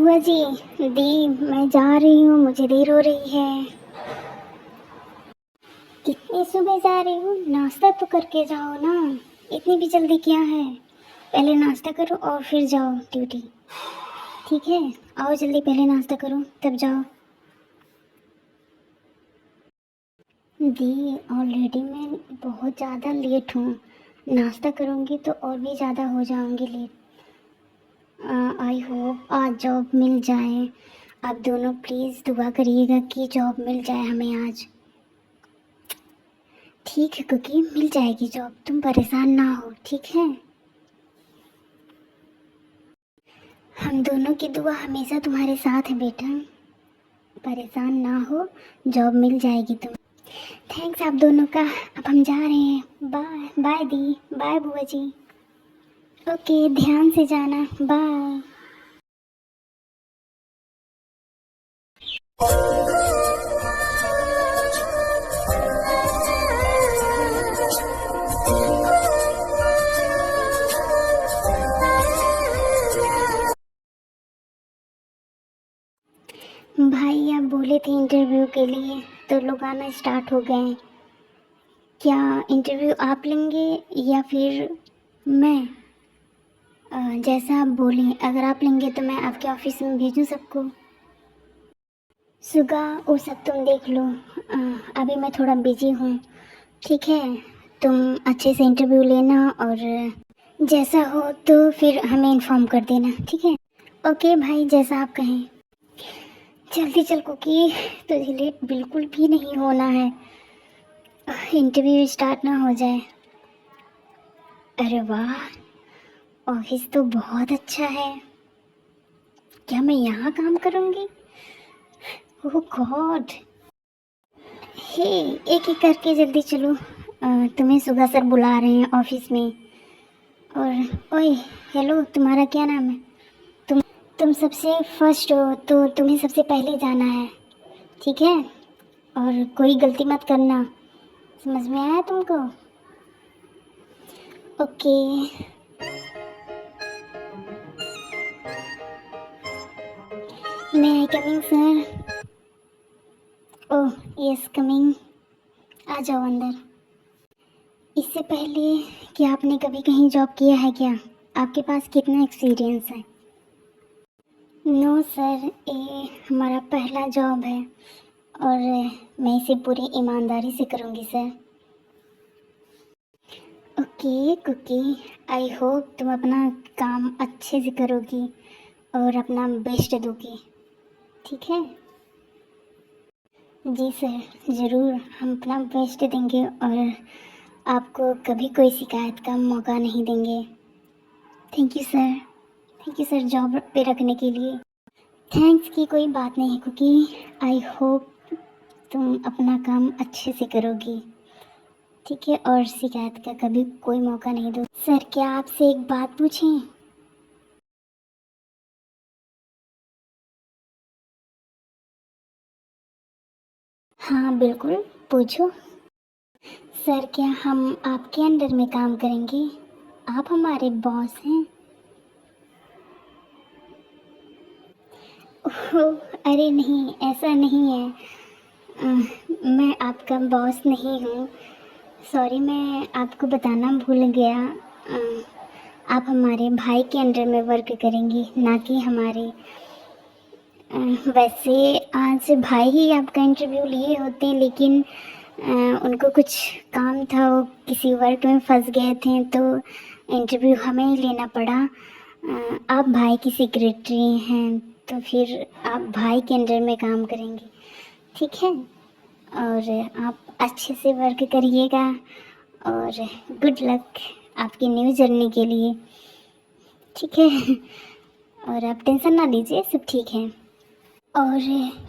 बुआ जी, दी मैं जा रही हूँ, मुझे देर हो रही है। इतनी सुबह जा रही हूँ? नाश्ता तो करके जाओ ना, इतनी भी जल्दी क्या है। पहले नाश्ता करो और फिर जाओ ड्यूटी, ठीक है? आओ जल्दी, पहले नाश्ता करो तब जाओ। दी ऑलरेडी मैं बहुत ज़्यादा लेट हूँ, नाश्ता करूँगी तो और भी ज़्यादा हो जाऊँगी लेट। आई होप आज जॉब मिल जाए। आप दोनों प्लीज़ दुआ करिएगा कि जॉब मिल जाए हमें आज। ठीक है कुकी, मिल जाएगी जॉब, तुम परेशान ना हो, ठीक है? हम दोनों की दुआ हमेशा तुम्हारे साथ है बेटा, परेशान ना हो, जॉब मिल जाएगी तुम्हें। थैंक्स आप दोनों का। अब हम जा रहे हैं, बाय बाय दी, बाय बुआ जी। ओके, ध्यान से जाना, बाय। भाई आप बोले थे इंटरव्यू के लिए, तो लोग आना स्टार्ट हो गए हैं। क्या इंटरव्यू आप लेंगे या फिर मैं? जैसा आप बोलें, अगर आप लेंगे तो मैं आपके ऑफिस में भेजूँ सबको। सुगा वो सब तुम देख लो, अभी मैं थोड़ा बिजी हूँ, ठीक है? तुम अच्छे से इंटरव्यू लेना और जैसा हो तो फिर हमें इन्फॉर्म कर देना, ठीक है? ओके भाई, जैसा आप कहें। जल्दी चल कुकी, तुझे लेट बिल्कुल भी नहीं होना है, इंटरव्यू स्टार्ट ना हो जाए। अरे वाह, ऑफिस तो बहुत अच्छा है। क्या मैं यहाँ काम करूँगी? ओह गॉड। हे, एक एक करके जल्दी चलो, तुम्हें सुगा सर बुला रहे हैं ऑफिस में। और ओए, हेलो, तुम्हारा क्या नाम है? तुम सबसे फर्स्ट हो तो तुम्हें सबसे पहले जाना है, ठीक है? और कोई गलती मत करना, समझ में आया तुमको? Okay. May I coming sir? Oh yes coming, आ जाओ अंदर। इससे पहले कि आपने कभी कहीं जॉब किया है क्या? आपके पास कितना एक्सपीरियंस है? नो सर, ये हमारा पहला जॉब है और मैं इसे पूरी ईमानदारी से करूँगी sir. Okay Cookie, I hope तुम अपना काम अच्छे से करोगी और अपना बेस्ट दोगी, ठीक है? जी सर, ज़रूर, हम अपना बेस्ट देंगे और आपको कभी कोई शिकायत का मौका नहीं देंगे। Thank you sir, thank you sir job पे रखने के लिए। थैंक्स की कोई बात नहीं कुकी, आई होप तुम अपना काम अच्छे से करोगी, ठीक है? और शिकायत का कभी कोई मौका नहीं दो। सर क्या आपसे एक बात पूछें? हाँ बिल्कुल, पूछो। सर क्या हम आपके अंडर में काम करेंगे? आप हमारे बॉस हैं। ओह, अरे नहीं, ऐसा नहीं है। मैं आपका बॉस नहीं हूँ, सॉरी, मैं आपको बताना भूल गया। आप हमारे भाई के अंडर में वर्क करेंगी, ना कि हमारे। वैसे आज भाई ही आपका इंटरव्यू लिए होते हैं, लेकिन उनको कुछ काम था, वो किसी वर्क में फंस गए थे तो इंटरव्यू हमें ही लेना पड़ा। आप भाई की सेक्रेटरी हैं तो फिर आप भाई के अंडर में काम करेंगे, ठीक है? और आप अच्छे से वर्क करिएगा और गुड लक आपकी न्यू जर्नी के लिए, ठीक है? और आप टेंशन ना लीजिए, सब ठीक है। और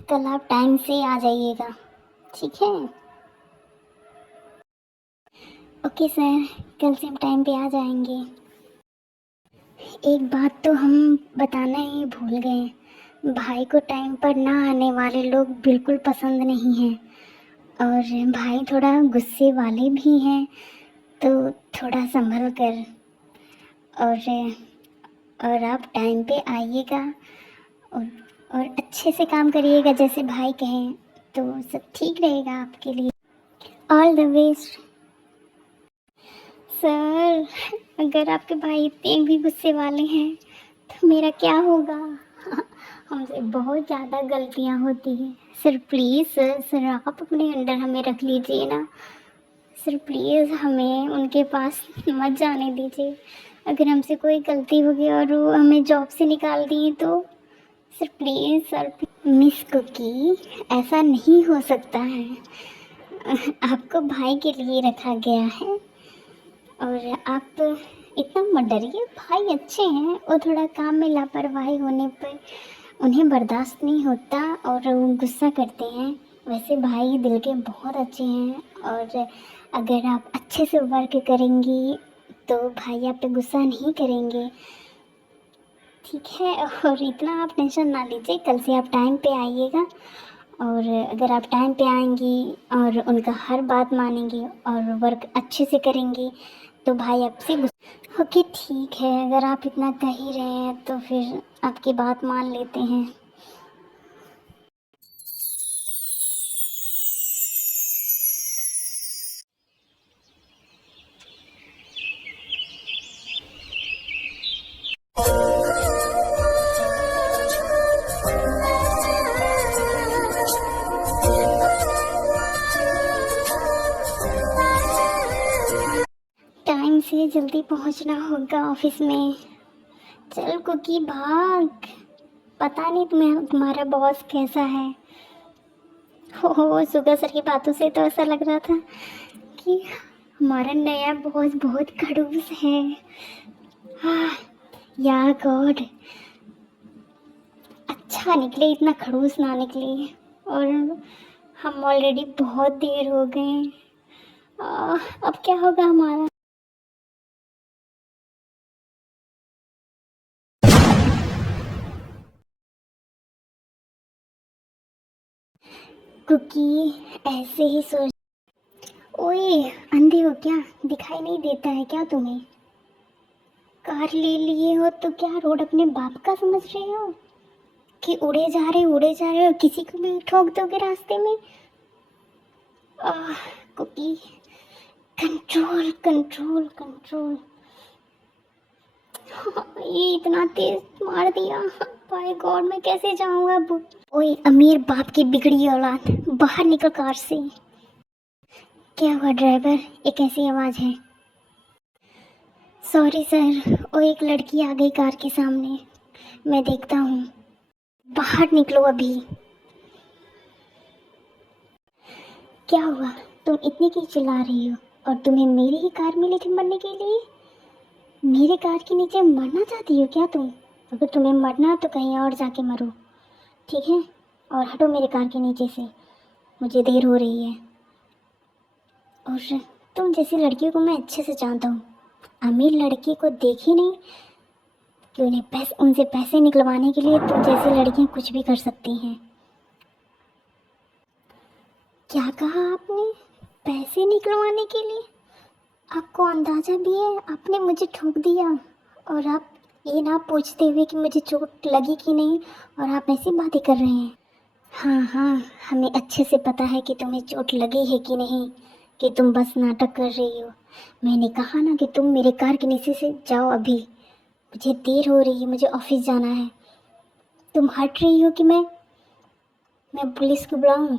कल आप टाइम से आ जाइएगा, ठीक है? ओके सर, कल से हम टाइम पे आ जाएंगे। एक बात तो हम बताना ही भूल गए, भाई को टाइम पर ना आने वाले लोग बिल्कुल पसंद नहीं हैं और भाई थोड़ा गुस्से वाले भी हैं, तो थोड़ा संभल कर। और आप टाइम पे आइएगा और और अच्छे से काम करिएगा, जैसे भाई कहें तो सब ठीक रहेगा आपके लिए। All the best. सर, अगर आपके भाई इतने भी गुस्से वाले हैं तो मेरा क्या होगा? हमसे बहुत ज़्यादा गलतियां होती हैं। सर प्लीज़ सर आप अपने अंडर हमें रख लीजिए ना। सर प्लीज़ हमें उनके पास मत जाने दीजिए। अगर हमसे कोई गलती होगी और वो हमें जॉब से निकाल दिए तो? Sir please sir. Miss Cookie, ऐसा नहीं हो सकता है। आपको भाई के लिए रखा गया है और आप इतना मत डरिए। भाई अच्छे हैं, वो थोड़ा काम में लापरवाही होने पर उन्हें बर्दाश्त नहीं होता और वो गुस्सा करते हैं। वैसे भाई दिल के बहुत अच्छे हैं और अगर आप अच्छे से वर्क करेंगी तो भाई आप पे गुस्सा नहीं करेंगे, ठीक है? और इतना आप टेंशन ना लीजिए, कल से आप टाइम पे आइएगा और अगर आप टाइम पे आएंगी और उनका हर बात मानेंगी और वर्क अच्छे से करेंगी तो भाई आपसे ओके ठीक है। अगर आप इतना कह ही रहे हैं तो फिर आपकी बात मान लेते हैं। टाइम से जल्दी पहुंचना होगा ऑफिस में। चल कुकी भाग। पता नहीं तुम्हारा बॉस कैसा है। हो सुगा सर की बातों से तो ऐसा लग रहा था कि हमारा नया बॉस बहुत खड़ूस है। या गॉड, अच्छा निकले, इतना खड़ूस ना निकले। और हम ऑलरेडी बहुत देर हो गए। अब क्या होगा हमारा? कुकी ऐसे ही सोच। ओए अंधे हो क्या? दिखाई नहीं देता है क्या तुम्हें? कार ले लिए हो तो क्या रोड अपने बाप का समझ रहे हो कि उड़े जा रहे हो, किसी को भी ठोक दोगे रास्ते में? Cookie control control control. ये इतना तेज मार दिया, बाय गॉड मैं कैसे जाऊंगा अब? ओए अमीर बाप की बिगड़ी औलाद, बाहर निकल कार से। क्या हुआ ड्राइवर, एक ऐसी आवाज़ है। सॉरी सर, वो एक लड़की आ गई कार के सामने, मैं देखता हूँ। बाहर निकलो अभी। क्या हुआ, तुम इतनी क्यों चिल्ला रही हो? और तुम्हें मेरी ही कार मिली थी मरने के लिए? मेरे कार के नीचे मरना चाहती हो क्या तुम? अगर तुम्हें मरना तो कहीं और जाके मरो, ठीक है? और हटो मेरे कार के नीचे से, मुझे देर हो रही है। और तुम जैसी लड़कियों को मैं अच्छे से जानता हूँ। अमीर लड़की को देखी नहीं कि उनसे पैसे निकलवाने के लिए तुम जैसी लड़कियाँ कुछ भी कर सकती हैं। क्या कहा आपने? पैसे निकलवाने के लिए? आपको अंदाज़ा भी है आपने मुझे ठोक दिया और आप ये ना पूछते हुए कि मुझे चोट लगी कि नहीं, और आप ऐसी बातें कर रहे हैं। हाँ हाँ, हमें अच्छे से पता है कि तुम्हें चोट लगी है कि नहीं, कि तुम बस नाटक कर रही हो। मैंने कहा ना कि तुम मेरे कार के नीचे से जाओ अभी, मुझे देर हो रही है, मुझे ऑफिस जाना है। तुम हट रही हो कि मैं पुलिस को बुलाऊं?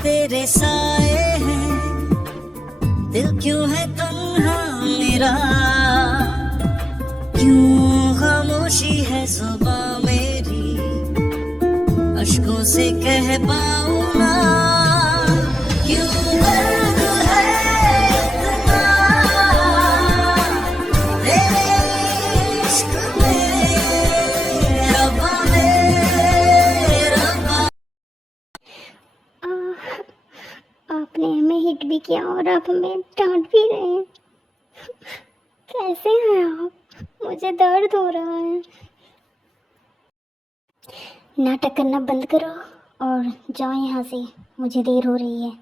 तेरे साए हैं, दिल क्यों है तन्हा मेरा, क्यों खामोशी है जुबां मेरी, अश्कों से कह पाऊं ना, क्यों दर्द है इतना, किया और आप हमें डांट भी रहे हैं। कैसे हैं आप? मुझे दर्द हो रहा है। नाटक करना बंद करो और जाओ यहाँ से, मुझे देर हो रही है।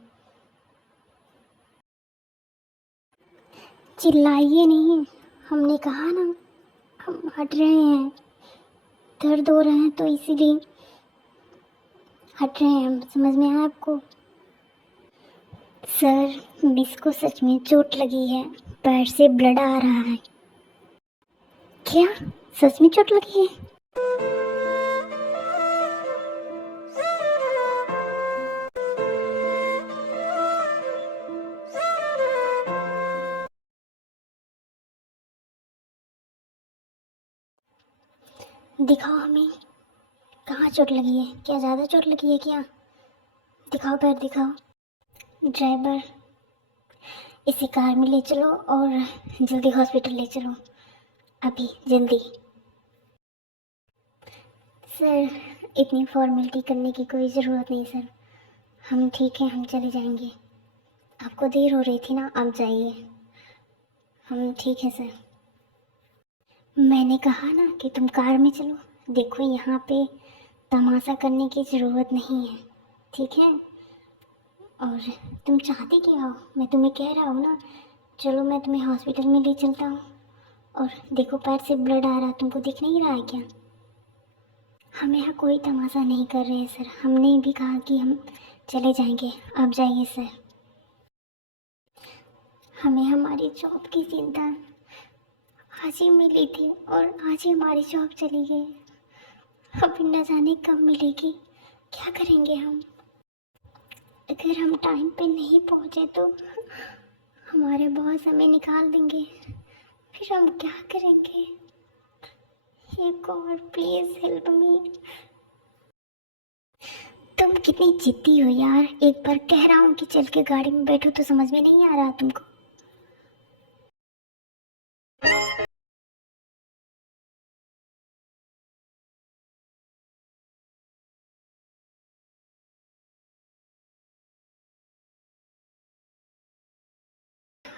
चिल्लाइए नहीं, हमने कहा ना हम हट रहे हैं। दर्द हो रहा है तो इसीलिए हट रहे हैं हम। समझ में आया आपको? सर, मिस को सच में चोट लगी है, पैर से ब्लड आ रहा है। क्या सच में चोट लगी है? दिखाओ हमें, कहाँ चोट लगी है? क्या ज़्यादा चोट लगी है क्या? दिखाओ, पैर दिखाओ। ड्राइवर, इसे कार में ले चलो और जल्दी हॉस्पिटल ले चलो, अभी जल्दी। सर, इतनी फॉर्मेलिटी करने की कोई ज़रूरत नहीं सर, हम ठीक हैं, हम चले जाएंगे। आपको देर हो रही थी ना, आप जाइए, हम ठीक हैं सर। मैंने कहा ना कि तुम कार में चलो। देखो, यहाँ पे तमाशा करने की ज़रूरत नहीं है, ठीक है? और तुम चाहती क्या हो? मैं तुम्हें कह रहा हूँ ना, चलो मैं तुम्हें हॉस्पिटल में ले चलता हूँ। और देखो, पैर से ब्लड आ रहा, तुमको दिख नहीं रहा है क्या? हम यहाँ कोई तमाशा नहीं कर रहे हैं सर, हमने भी कहा कि हम चले जाएंगे, आप जाइए सर। हमें हमारी जॉब की चिंता आज ही मिली थी और आज ही हमारी जॉब चली गई। अभी न जाने कब मिलेगी, क्या करेंगे हम? अगर हम टाइम पे नहीं पहुँचे तो हमारे बॉस हमें निकाल देंगे, फिर हम क्या करेंगे? हे गॉड, प्लीज़ हेल्प मी। तुम कितनी जिद्दी हो यार, एक बार कह रहा हूँ कि चल के गाड़ी में बैठो तो समझ में नहीं आ रहा तुमको?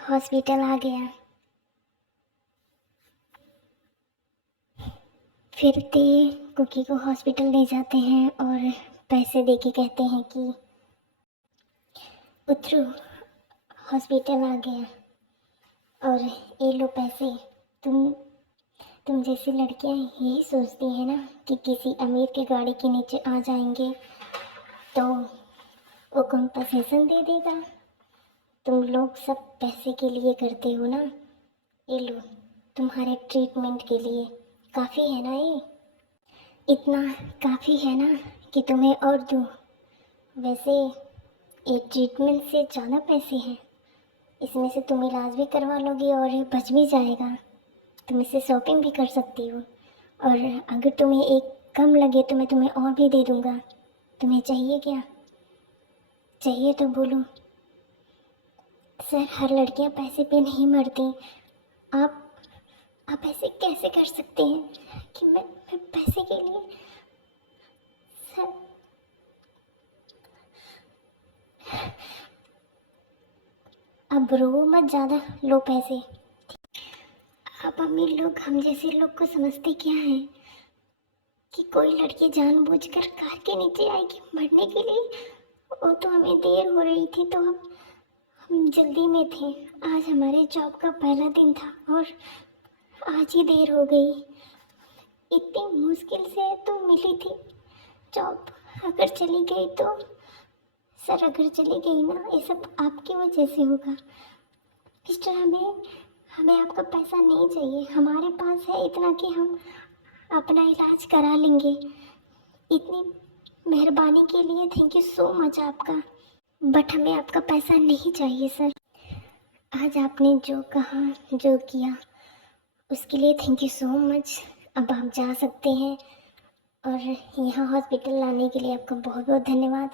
हॉस्पिटल आ गया। फिर ते कुकी को हॉस्पिटल ले जाते हैं और पैसे दे के कहते हैं कि उतरो, हॉस्पिटल आ गया और ये लो पैसे। तुम जैसी लड़कियां यही सोचती हैं ना कि किसी अमीर के गाड़ी के नीचे आ जाएंगे तो वो कंपनसेशन दे देगा। तुम लोग सब पैसे के लिए करते हो ना, ये लो तुम्हारे ट्रीटमेंट के लिए, काफ़ी है ना ये? इतना काफ़ी है ना कि तुम्हें और दूँ? वैसे ये ट्रीटमेंट से ज़्यादा पैसे हैं, इसमें से तुम इलाज भी करवा लोगी और ये बच भी जाएगा। तुम इससे शॉपिंग भी कर सकती हो और अगर तुम्हें एक कम लगे तो मैं तुम्हें और भी दे दूँगा। तुम्हें चाहिए क्या? चाहिए तो बोलो। सर, हर लड़कियां पैसे पे नहीं मरती। आप आप ऐसे कैसे कर सकते हैं कि मैं पैसे के लिए? सर, अब रो मत, ज़्यादा लो पैसे। आप अमीर लोग हम जैसे लोग को समझते क्या है कि कोई लड़की जानबूझकर कार के नीचे आएगी मरने के लिए? वो तो हमें देर हो रही थी तो हम जल्दी में थे। आज हमारे जॉब का पहला दिन था और आज ही देर हो गई। इतनी मुश्किल से तो मिली थी जॉब, अगर चली गई तो? सर, अगर चली गई ना, ये सब आपकी वजह से होगा। मिस्टर, हमें आपका पैसा नहीं चाहिए, हमारे पास है इतना कि हम अपना इलाज करा लेंगे। इतनी मेहरबानी के लिए थैंक यू सो मच आपका, बट हमें आपका पैसा नहीं चाहिए सर। आज आपने जो कहा, जो किया, उसके लिए थैंक यू सो मच। अब आप जा सकते हैं और यहाँ हॉस्पिटल लाने के लिए आपका बहुत बहुत धन्यवाद।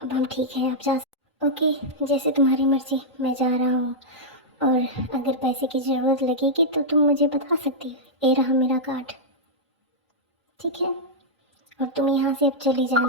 अब हम ठीक हैं, आप जा। ओके, जैसे तुम्हारी मर्ज़ी, मैं जा रहा हूँ और अगर पैसे की ज़रूरत लगेगी तो तुम मुझे बता सकती हो। ये रहा मेरा कार्ड, ठीक है? और तुम यहाँ से अब चली जाना।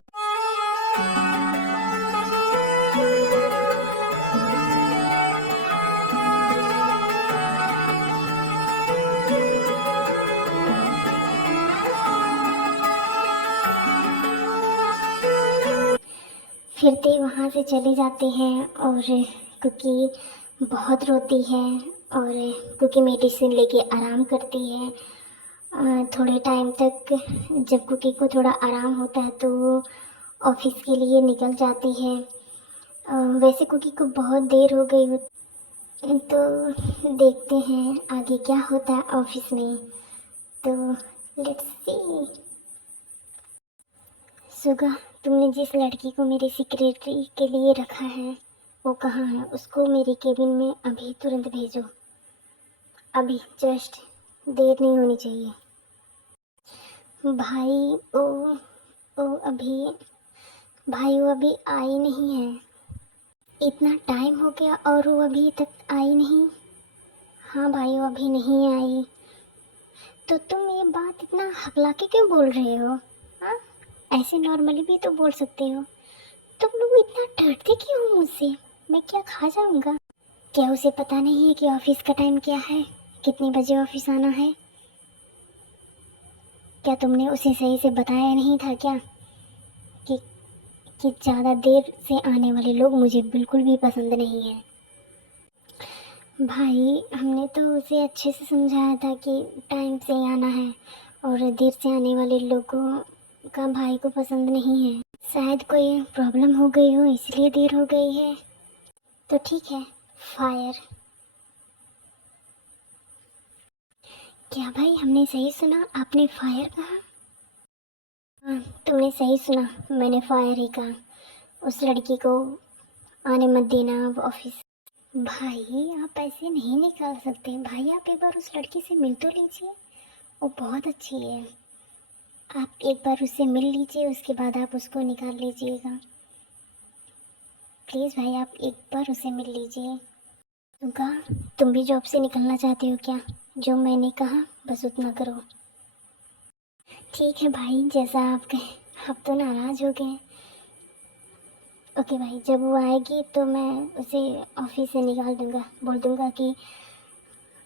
फिर ते वहाँ से चले जाते हैं और कुकी बहुत रोती है और कुकी मेडिसिन लेके आराम करती है। थोड़े टाइम तक जब कुकी को थोड़ा आराम होता है तो वो ऑफिस के लिए निकल जाती है। वैसे कुकी को बहुत देर हो गई हो, तो देखते हैं आगे क्या होता है ऑफिस में। तो लेट्स सी। सुगा, तुमने जिस लड़की को मेरी सेक्रेटरी के लिए रखा है वो कहाँ है? उसको मेरे केबिन में अभी तुरंत भेजो, अभी जस्ट, देर नहीं होनी चाहिए। भाई वो अभी आई नहीं है। इतना टाइम हो गया और वो अभी तक आई नहीं। हाँ भाई, वो अभी नहीं आई। तो तुम ये बात इतना हकला के क्यों बोल रहे हो? हाँ, ऐसे नॉर्मली भी तो बोल सकते हो। तुम लोग इतना डरते क्यों हो मुझसे? मैं क्या खा जाऊंगा? क्या उसे पता नहीं है कि ऑफिस का टाइम क्या है, कितने बजे ऑफिस आना है? क्या तुमने उसे सही से बताया नहीं था क्या कि ज़्यादा देर से आने वाले लोग मुझे बिल्कुल भी पसंद नहीं है? भाई, हमने तो उसे अच्छे से समझाया था कि टाइम से आना है और देर से आने वाले लोगों का भाई को पसंद नहीं है। शायद कोई प्रॉब्लम हो गई हो इसलिए देर हो गई है। तो ठीक है, फायर। क्या भाई, हमने सही सुना? आपने फायर कहा? हाँ, तुमने सही सुना, मैंने फायर ही कहा। उस लड़की को आने मत देना अब ऑफिस। भाई, आप ऐसे नहीं निकाल सकते। भाई, आप एक बार उस लड़की से मिल तो लीजिए, वो बहुत अच्छी है। आप एक बार उससे मिल लीजिए, उसके बाद आप उसको निकाल लीजिएगा। प्लीज़ भाई, आप एक बार उससे मिल लीजिए। उनका, तुम भी जॉब से निकलना चाहते हो क्या? जो मैंने कहा बस उतना करो। ठीक है भाई, जैसा आप कहें। आप तो नाराज़ हो गए। ओके भाई, जब वो आएगी तो मैं उसे ऑफिस से निकाल दूंगा, बोल दूंगा कि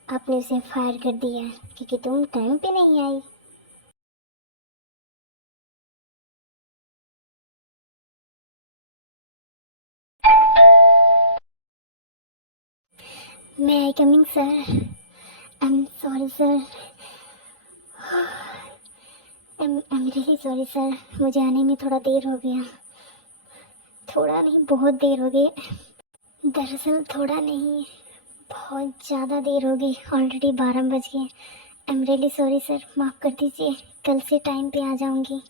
आपने उसे फायर कर दिया है क्योंकि तुम टाइम पे नहीं आई। May I coming sir? I am sorry sir, I am really sorry sir, मुझे आने में थोड़ा देर हो गया। थोड़ा नहीं, बहुत देर हो गई। दरअसल थोड़ा नहीं, बहुत ज़्यादा देर हो गई, ऑलरेडी 12 बज गए। आई एम रियली सॉरी सर, माफ़ कर दीजिए, कल से टाइम पे आ जाऊंगी।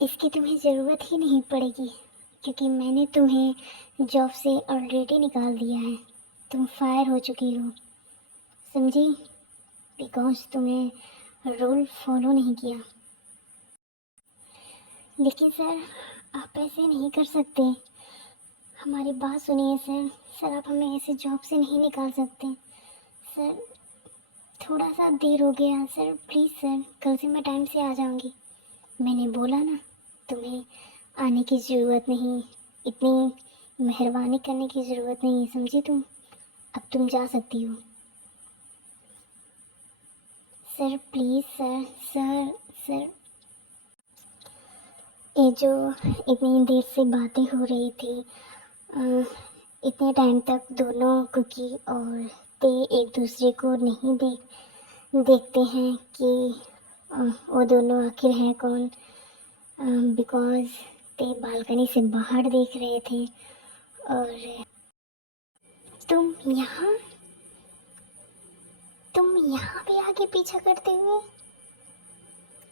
इसकी तुम्हें ज़रूरत ही नहीं पड़ेगी क्योंकि मैंने तुम्हें जॉब से ऑलरेडी निकाल दिया है। तुम फायर हो चुकी हो, समझी? बिकॉज तुमने रूल फॉलो नहीं किया। लेकिन सर, आप ऐसे नहीं कर सकते, हमारी बात सुनिए सर। सर, आप हमें ऐसे जॉब से नहीं निकाल सकते सर। थोड़ा सा देर हो गया सर, प्लीज़ सर, कल से मैं टाइम से आ जाऊंगी। मैंने बोला ना, तुम्हें आने की ज़रूरत नहीं, इतनी मेहरबानी करने की ज़रूरत नहीं, समझी तुम? अब तुम जा सकती हो। Sir please sir, sir sir, ये जो इतनी देर से बातें हो रही थी, इतने टाइम तक दोनों कुकी और ते एक दूसरे को नहीं देखते हैं कि वो दोनों आखिर हैं कौन। बिकॉज़ ते बालकनी से बाहर देख रहे थे और तुम यहाँ भी आगे पीछा करते हुए।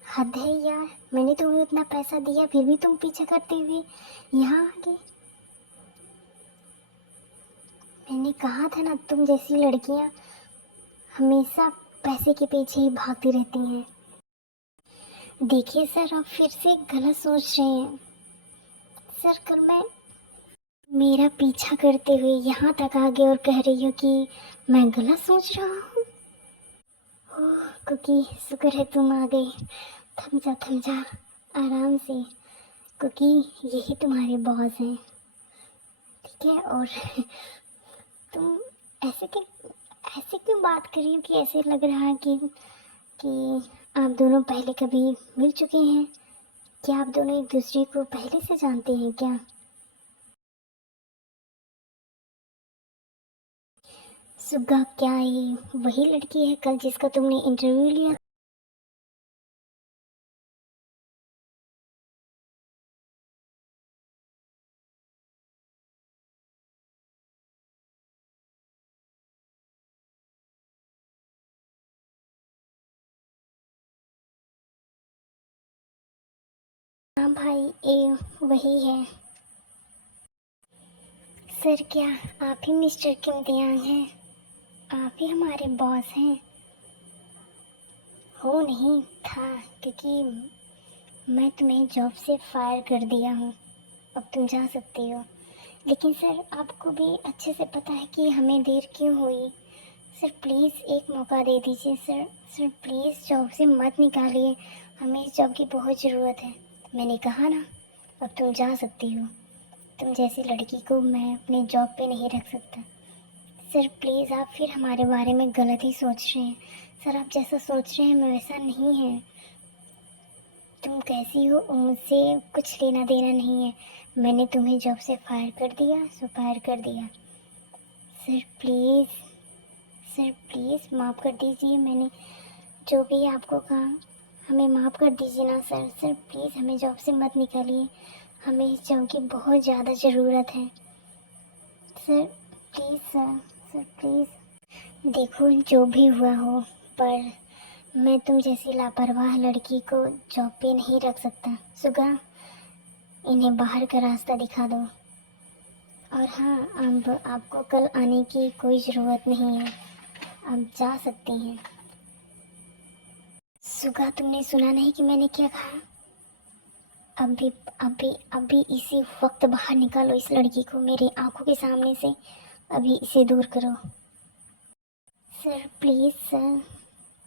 हद है यार, मैंने तुम्हें उतना पैसा दिया फिर भी तुम पीछा करते हुए यहाँ आगे। मैंने कहा था ना, तुम जैसी लड़कियाँ हमेशा पैसे के पीछे ही भागती रहती हैं। देखिए सर, आप फिर से गलत सोच रहे हैं। सर, कल मैं मेरा पीछा करते हुए यहाँ तक आ गए और कह रही हो कि मैं गलत सोच रहा हूँ। ओह कुकी, शुक्र है तुम आ गई। थम जा आराम से। कुकी, यही तुम्हारे बॉस हैं, ठीक है? और तुम ऐसे क्यों बात कर रही हो कि ऐसे लग रहा है कि आप दोनों पहले कभी मिल चुके हैं? क्या आप दोनों एक दूसरे को पहले से जानते हैं क्या? सुगा, क्या ये वही लड़की है कल जिसका तुमने इंटरव्यू लिया? हाँ भाई, ये वही है। सर, क्या आप ही मिस्टर किम दियांग हैं? आप ही हमारे बॉस हैं? हो नहीं था, क्योंकि मैं तुम्हें जॉब से फायर कर दिया हूँ। अब तुम जा सकती हो। लेकिन सर, आपको भी अच्छे से पता है कि हमें देर क्यों हुई। सर प्लीज़ एक मौका दे दीजिए सर। सर प्लीज़ जॉब से मत निकालिए, हमें इस जॉब की बहुत ज़रूरत है। मैंने कहा ना, अब तुम जा सकती हो। तुम जैसी लड़की को मैं अपनी जॉब पे नहीं रख सकता। सर प्लीज़, आप फिर हमारे बारे में गलत ही सोच रहे हैं। सर, आप जैसा सोच रहे हैं वैसा नहीं है। तुम कैसी हो मुझसे कुछ लेना देना नहीं है। मैंने तुम्हें जॉब से फायर कर दिया सो फायर कर दिया। सर प्लीज़, सर प्लीज़ माफ़ कर दीजिए। मैंने जो भी आपको कहा, हमें माफ़ कर दीजिए ना सर। सर प्लीज़ हमें जॉब से मत निकालिए, हमें इस जॉब की बहुत ज़्यादा ज़रूरत है। Sir please sir, sir please. देखो, जो भी हुआ हो, पर मैं तुम जैसी लापरवाह लड़की को जॉब पे नहीं रख सकता। सुगा, इन्हें बाहर का रास्ता दिखा दो। और हाँ, अब आपको कल आने की कोई ज़रूरत नहीं है, आप जा सकती हैं। सुगा, तुमने सुना नहीं कि मैंने क्या कहा? अभी अभी अभी इसी वक्त बाहर निकालो इस लड़की को मेरी आंखों के सामने से। अभी इसे दूर करो। Sir please sir,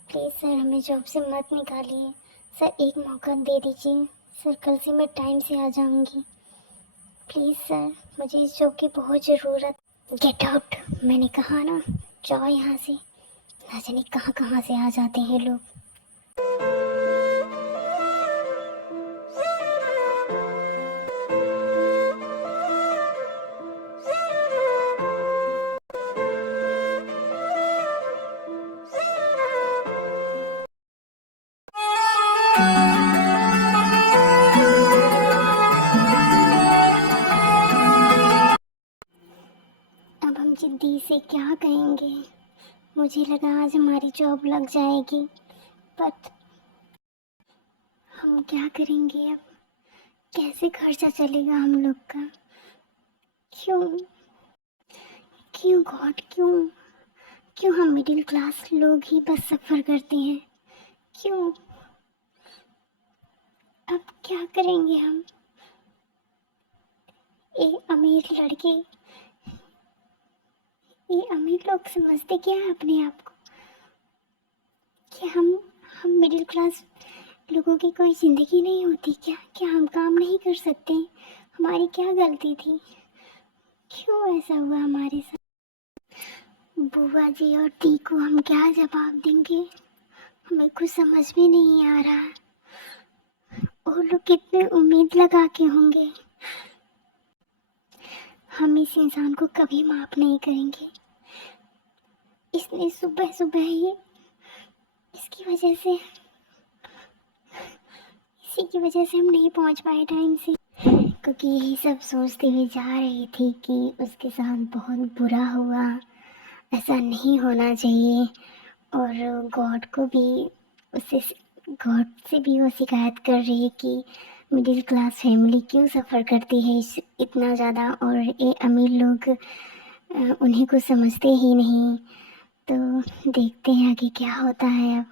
please sir, हमें जॉब से मत निकालिए। सर एक मौका दे दीजिए। सर कल से मैं टाइम से आ जाऊंगी। प्लीज़ सर, मुझे इस जॉब की बहुत ज़रूरत। गेट आउट, मैंने कहा ना, जाओ यहाँ से। ना जाने कहाँ कहाँ से आ जाते हैं लोग। अब हम जिद्दी से क्या कहेंगे? मुझे लगा आज हमारी जॉब लग जाएगी, बट हम क्या करेंगे अब? कैसे खर्चा चलेगा हम लोग का? क्यों, क्यों गॉड, क्यों, क्यों हम मिडिल क्लास लोग ही बस सफ़र करते हैं? क्यों? अब क्या करेंगे हम? ये अमीर लड़के, ये अमीर लोग समझते क्या है अपने आप को कि हम मिडिल क्लास लोगों की कोई ज़िंदगी नहीं होती क्या? क्या हम काम नहीं कर सकते? हमारी क्या गलती थी? क्यों ऐसा हुआ हमारे साथ? बुआ जी और टी को हम क्या जवाब देंगे? हमें कुछ समझ में नहीं आ रहा। वो लोग कितने उम्मीद लगा के होंगे। हम इस इंसान को कभी माफ़ नहीं करेंगे। इसने सुबह सुबह ही, इसकी वजह से, इसी की वजह से हम नहीं पहुंच पाए टाइम से। क्योंकि यही सब सोचते हुए जा रही थी कि उसके साथ बहुत बुरा हुआ, ऐसा नहीं होना चाहिए। और गॉड को भी, उससे गॉड से भी वो शिकायत कर रही है कि मिडिल क्लास फैमिली क्यों सफ़र करती है इतना ज़्यादा, और ये अमीर लोग उन्हीं को समझते ही नहीं। तो देखते हैं आगे क्या होता है अब।